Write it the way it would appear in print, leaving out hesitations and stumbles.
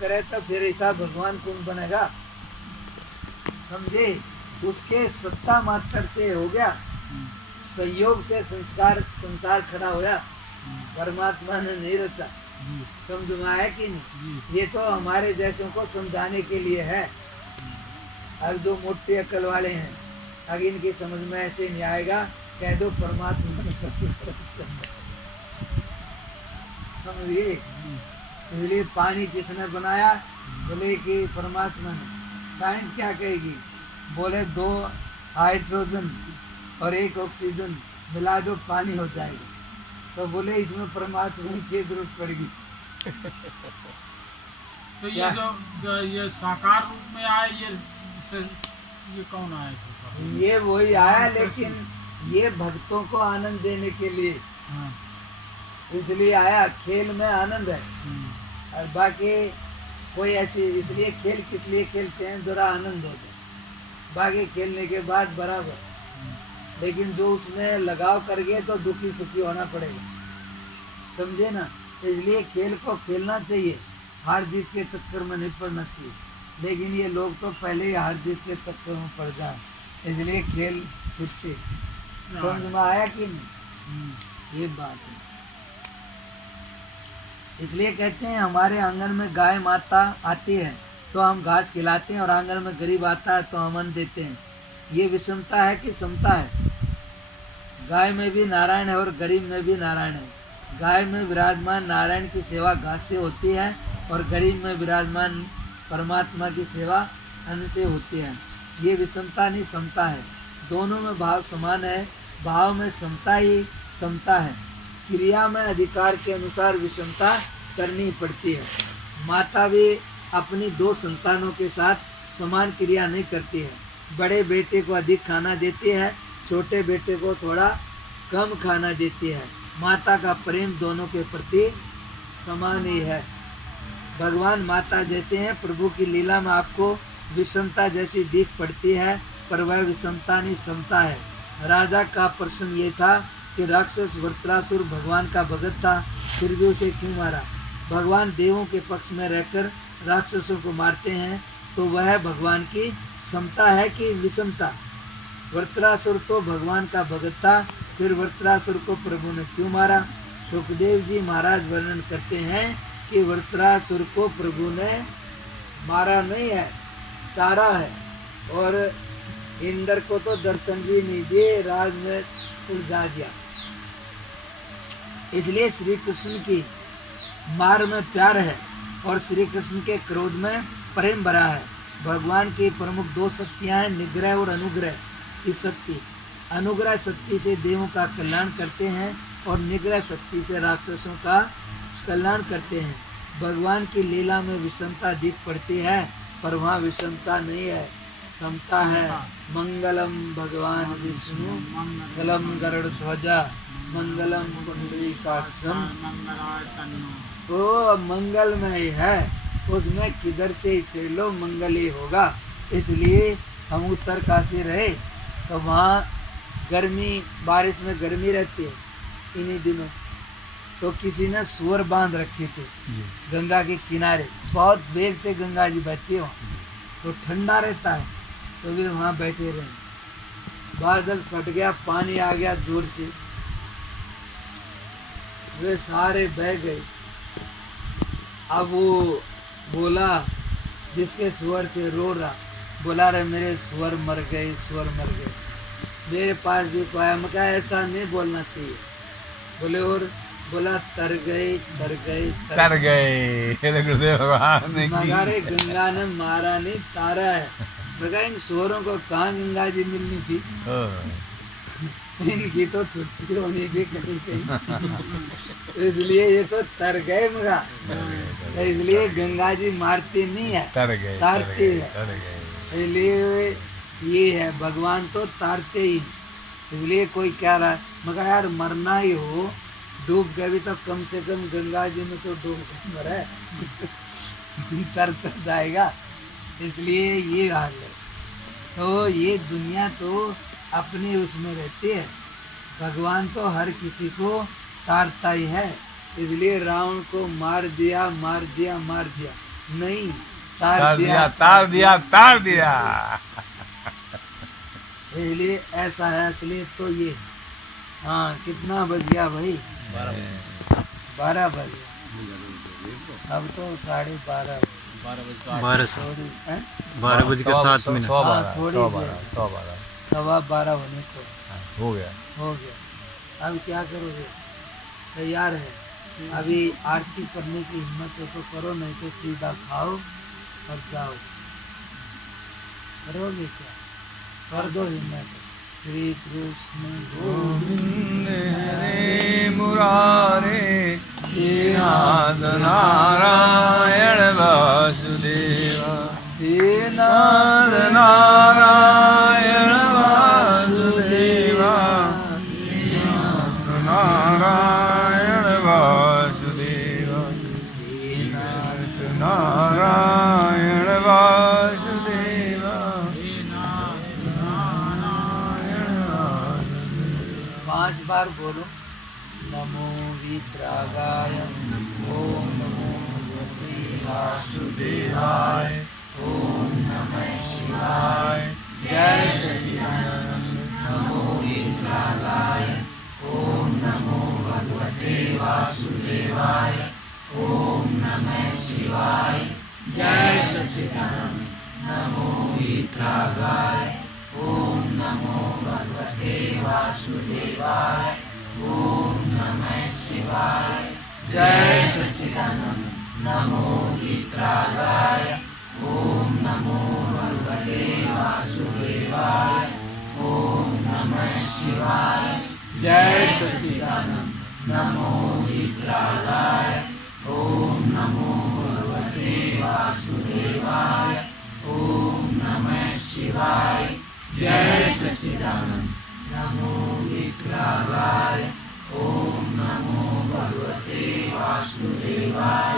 करे तो फिर ऐसा भगवान कौन बनेगा? समझे? उसके सत्ता मात्र से हो गया, संयोग से संसार खड़ा होया, परमात्मा ने नहीं रचा। समझ में आया कि नहीं? ये तो हमारे जैसों को समझाने के लिए है। अब जो मोटे अकल वाले हैं, अगर इनकी समझ में ऐसे नहीं आएगा, कह दो परमात्मा ने सब समझिए। इसलिए पानी किसने बनाया? बोले कि परमात्मा ने। साइंस क्या कहेगी? बोले 2 हाइड्रोजन और 1 ऑक्सीजन मिला दो पानी हो जाएगा। तो बोले इसमें परमात्मा की जरूरत पड़ेगी। तो ये जो ये साकार रूप में आए, ये कौन आया? ये वही आया, लेकिन ये भक्तों को आनंद देने के लिए इसलिए आया। खेल में आनंद है, और बाकी कोई ऐसी, इसलिए खेल किस लिए खेलते हैं? जरा आनंद हो जाए, बाकी खेलने के बाद बराबर। लेकिन जो उसमें लगाव कर गए तो दुखी सुखी होना पड़ेगा। समझे ना? इसलिए खेल को खेलना चाहिए, हार जीत के चक्कर में नहीं पड़ना चाहिए। लेकिन ये लोग तो पहले ही हार जीत के चक्कर में पड़ जाए, इसलिए खेल छुट्टी। समझ में आया कि नहीं? ये बात है। इसलिए कहते हैं हमारे आंगन में गाय माता आती है तो हम घास खिलाते हैं, और आंगन में गरीब आता है तो हम अन्न देते हैं। ये विषमता है कि समता है? गाय में भी नारायण है और गरीब में भी नारायण है। गाय में विराजमान नारायण की सेवा घास से होती है, और गरीब में विराजमान परमात्मा की सेवा अन्न से होती है। ये विषमता नहीं, समता है। दोनों में भाव समान है, भाव में समता ही समता है। क्रिया में अधिकार के अनुसार विषमता करनी पड़ती है। माता भी अपनी 2 संतानों के साथ समान क्रिया नहीं करती है। बड़े बेटे को अधिक खाना देती है, छोटे बेटे को थोड़ा कम खाना देती है। माता का प्रेम दोनों के प्रति समान ही है। भगवान माता जैसे हैं। प्रभु की लीला में आपको विषमता जैसी दिख पड़ती है, पर वह विषमता नहीं, समता है। राजा का प्रश्न ये था कि राक्षस वृत्रासुर भगवान का भगत था, फिर भी उसे क्यों मारा? भगवान देवों के पक्ष में रहकर राक्षसों को मारते हैं, तो वह भगवान की समता है कि विषमता? वृत्रासुर तो भगवान का भगत था, फिर वृत्रासुर को प्रभु ने क्यों मारा? सुखदेव जी महाराज वर्णन करते हैं कि वृत्रासुर को प्रभु ने मारा नहीं है, तारा है। और इंद्र को तो दर्शन भी नहीं दिए, राज में उलझा दिया। इसलिए श्री कृष्ण की मार में प्यार है, और श्री कृष्ण के क्रोध में प्रेम भरा है। भगवान की प्रमुख 2 शक्तियां हैं, निग्रह और अनुग्रह की शक्ति। अनुग्रह शक्ति से देवों का कल्याण करते हैं, और निग्रह शक्ति से राक्षसों का कल्याण करते हैं। भगवान की लीला में विषमता दिख पड़ती है, पर वहाँ विषमता नहीं है, समता है। मंगलम भगवान विष्णु मंगलम गरुड़ ध्वजा मंगलम पुंडरीकाक्षम। वो मंगलमय है, उसमें किधर से चलो मंगल ही होगा। इसलिए हम उत्तरकाशी रहे तो वहाँ गर्मी, बारिश में गर्मी रहती है इन्हीं दिनों। तो किसी ने सुअर बांध रखे थे गंगा के किनारे, बहुत वेग से गंगा जी बहती है, तो ठंडा रहता है, तो फिर वहाँ बैठे रहे। बादल फट गया, पानी आ गया जोर से, वे सारे बह गए। अब वो बोला, जिसके सुअर थे रो रहा, बोला रे मेरे सुअर मर गए, सुअर मर गए। मेरे पास भी को आया, मैं कहा ऐसा नहीं बोलना चाहिए। बोले और बोला तर गए तर गए तर गए भगवान ने मगारे गंगा ने मारा नहीं, तारा है। मगर इन सुअरों को कहाँ गंगा जी मिलनी थी? इनकी तो छुट्टी होनी थी कहीं कहीं। इसलिए ये तो तर गए मगा, इसलिए गंगा जी मारती नहीं है, तारती है। इसलिए ये है, भगवान तो तारते ही। इसलिए कोई कह रहा है मगर यार मरना ही हो, डूब गए भी तो कम से कम गंगा जी में तो डूब कर मरे, तर जाएगा। इसलिए ये हाल है। तो ये दुनिया तो अपनी उसमें रहती है, भगवान तो हर किसी को तारता ही है। इसलिए रावण को मार दिया मार दिया मार दिया, नहीं, तार तार दिया दिया तार दिया तार दिया। इसलिए ऐसा है, इसलिए तो ये। हाँ, कितना बज गया भाई? 12 बज गया। अब तो 12:30। 12 हैं? 12:07। हाँ, थोड़ी देर। 12:12 12:15 होने को हो गया। हो गया। अब क्या करोगे? तैयार है? अभी आरती करने की हिम्मत है तो करो, नहीं तो सीधा खाओ और जाओ। करोगे क्या? कर दो हिम्मत। श्री कृष्ण गोविंद हरे मुरारे श्रीनाथ नारायण वासुदेवा श्रीनाथ नारायण वासुदेवा नारायण वासुदेवा नारायण वासुदेवा। 5 बार बोलो। नमो विद्रागाय, ओम नमो भगवते वासुदेवाय, ओम नमः शिवाय। जय सच्चिदानंद। नमो विद्रागाय, ओम नमो भगवते वासुदेवाय, ओम नमः शिवाय। जय सच्चिदानंद। नमो विद्रागाय, ओम नमो भगवते वासुदेवाय, ओम नमः शिवाय। जय सच्चिदानंद। नमो विद्रागाय, ओम नमो भगवते वासुदेवाय, ओम नमः शिवाय। जय सच्चिदानंद। नमो विद्रागाय, ओम नमो भगवते वासुदेवाय, ओम नमः शिवाय। जय सच्चिदानंद। नमो विद्रागाय, ओम नमो भगवते वासुदेवाय,